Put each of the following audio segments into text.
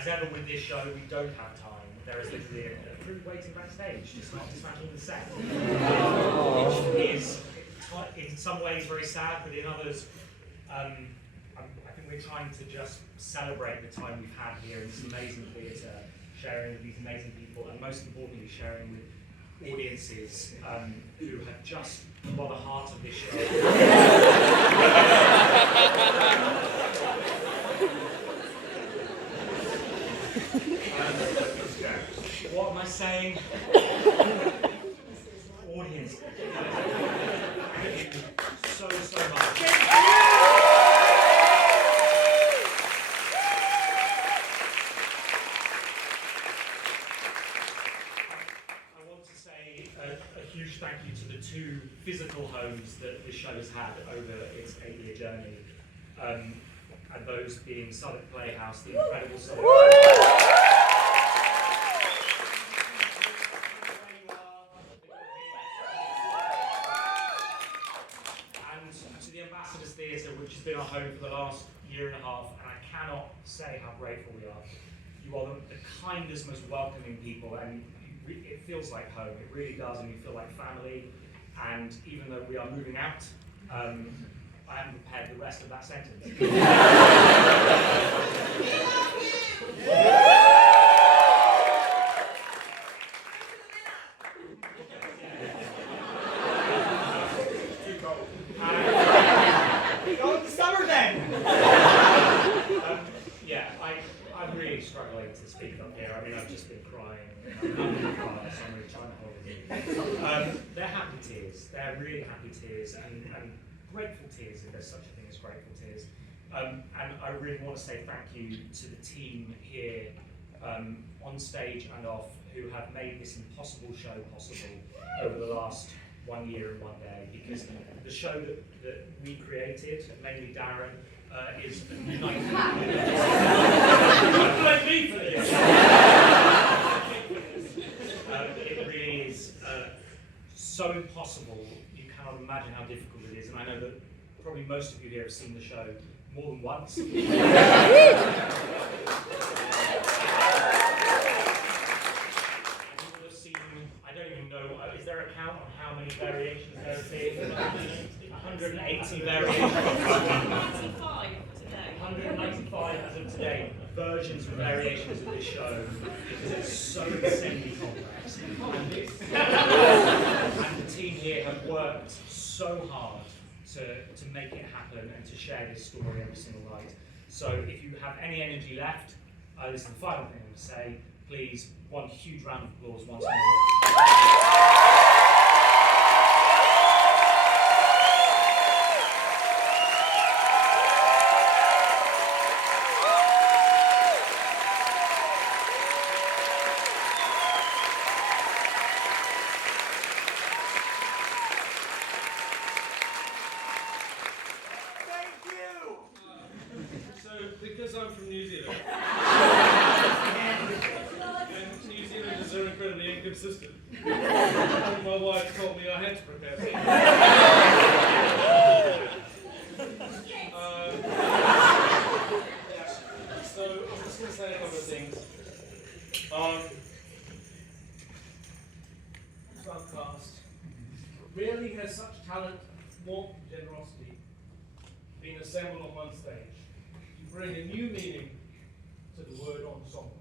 as ever with this show, we don't have time. There is literally a crew waiting backstage to start dismantling the set. Which is, in some ways, very sad, but in others, I think we're trying to just celebrate the time we've had here in this amazing theatre, sharing with these amazing people, and most importantly, sharing with audiences who have just got the heart of this show. What am I saying? Audience. Thank you so much. A huge thank you to the 2 physical homes that this show has had over its 8-year journey, and those being Southwark Playhouse, the incredible Southwark and to the Ambassadors Theatre, which has been our home for the last year and a half, and I cannot say how grateful we are. You are the kindest, most welcoming people, and it feels like home, it really does, and you feel like family. And even though we are moving out, I haven't prepared the rest of that sentence. Too cold. Go in the summer then! I'm really struggling to speak up here. I mean, I've just been crying. I'm not in the car, so I'm really trying to hold it. They're happy tears. They're really happy tears, and grateful tears, if there's such a thing as grateful tears. And I really want to say thank you to the team here, on stage and off, who have made this impossible show possible over the last 1 year and 1 day. Because the show that we created, mainly Darren, is united. Don't blame me for this. It really is so impossible. You cannot imagine how difficult it is, and I know that probably most of you here have seen the show more than once. And you will have seen, I don't even know, is there a count on how many variations there have been? 180 variations. 195 as of today, versions and variations of this show, because it's so insanely complex. And the team here have worked so hard to make it happen and to share this story every single night. So if you have any energy left, this is the final thing I'm going to say, please, one huge round of applause once more. Because I'm from New Zealand, and New Zealanders are incredibly inconsistent, my wife told me I had to prepare something. So I'm just going to say a couple of things. Some cast rarely has such talent, warmth, and generosity been assembled on one stage. Bring a new meaning to the word ensemble.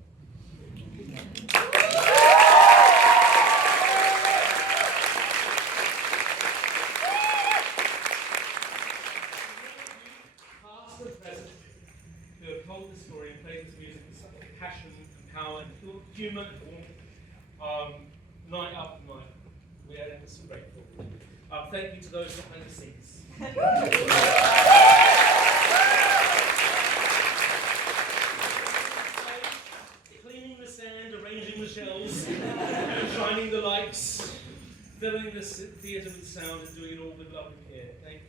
Past and present, who have told this story and played this music with such passion and power and humour and warmth, night after night. We are so grateful. Thank you to those behind the scenes. Shells, shining the lights, filling the theatre with sound and doing it all with love and care. Thank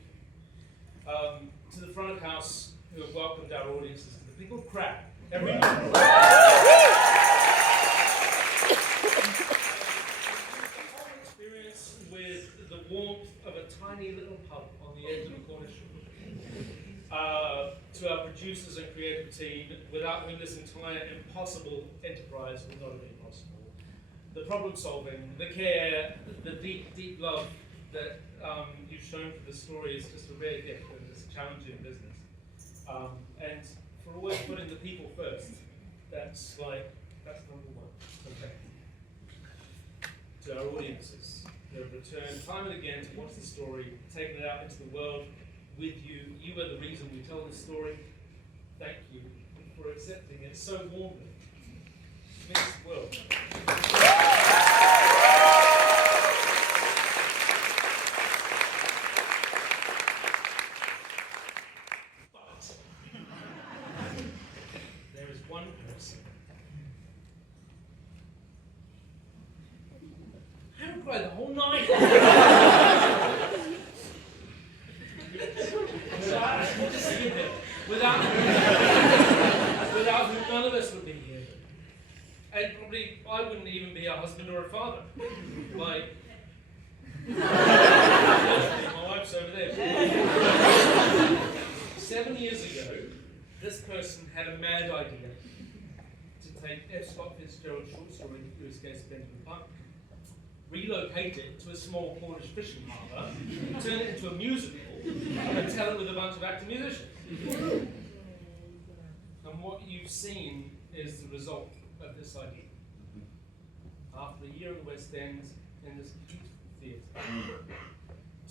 you. To the front of house who have welcomed our audiences, to the people of Clare, everyone. Experience with the warmth of a tiny little pub on the edge of a Cornish shore. To to our producers and creative team, without whom this entire impossible enterprise would not have been possible. The problem solving, the care, the deep, deep love that you've shown for the story is just a rare gift in this challenging business. And for always putting the people first, that's number one. Okay. To our audiences, who have returned time and again to watch the story, taking it out into the world with you. You are the reason we tell this story. Thank you for accepting it so warmly. It means the world. But there is one person I haven't cried the whole night. Without whom none of us would be here. And probably I wouldn't even be a husband or a father. Like, my wife's over there. 7 years ago, this person had a mad idea to take F. Scott Fitzgerald's short story, Who Escapes Benjamin Puck, relocate it to a small Cornish fishing harbour, turn it into a musical, and tell it with a bunch of actor musicians. And what you've seen is the result of this idea. After a year at the West End in this beautiful theatre,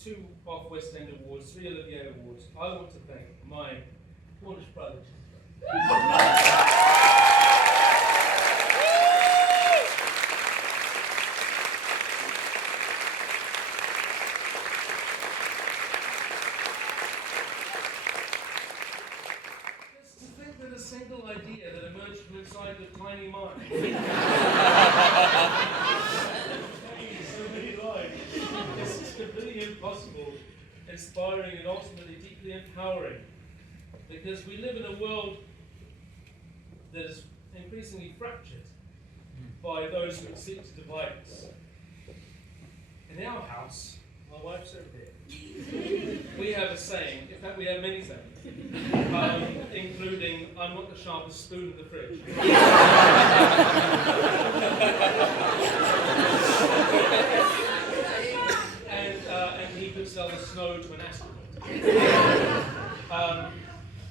2 off West End awards, 3 Olivier awards, I want to thank my Cornish brother, Jethro. Single idea that emerged from inside the tiny mind. So many lives. This is completely impossible, inspiring, and ultimately deeply empowering. Because we live in a world that is increasingly fractured by those who seek to divide us. In our house, my wife's over there, we have a saying, in fact we have many sayings, including, I'm not the sharpest spoon in the fridge. and he could sell the snow to an asteroid.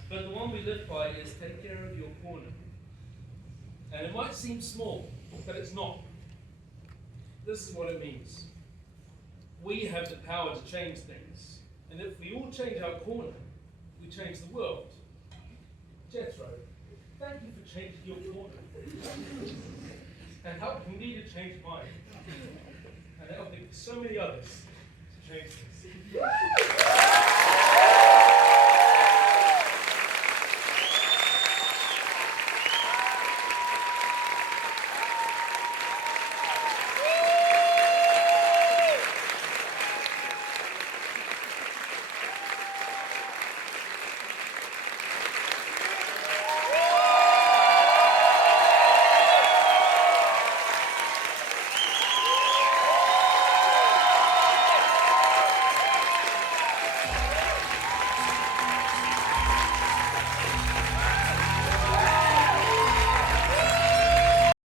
But the one we live by is take care of your corner. And it might seem small, but it's not. This is what it means. We have the power to change things. And if we all change our corner, we change the world. Jethro, thank you for changing your corner. And helping me to change mine. And helping so many others to change things.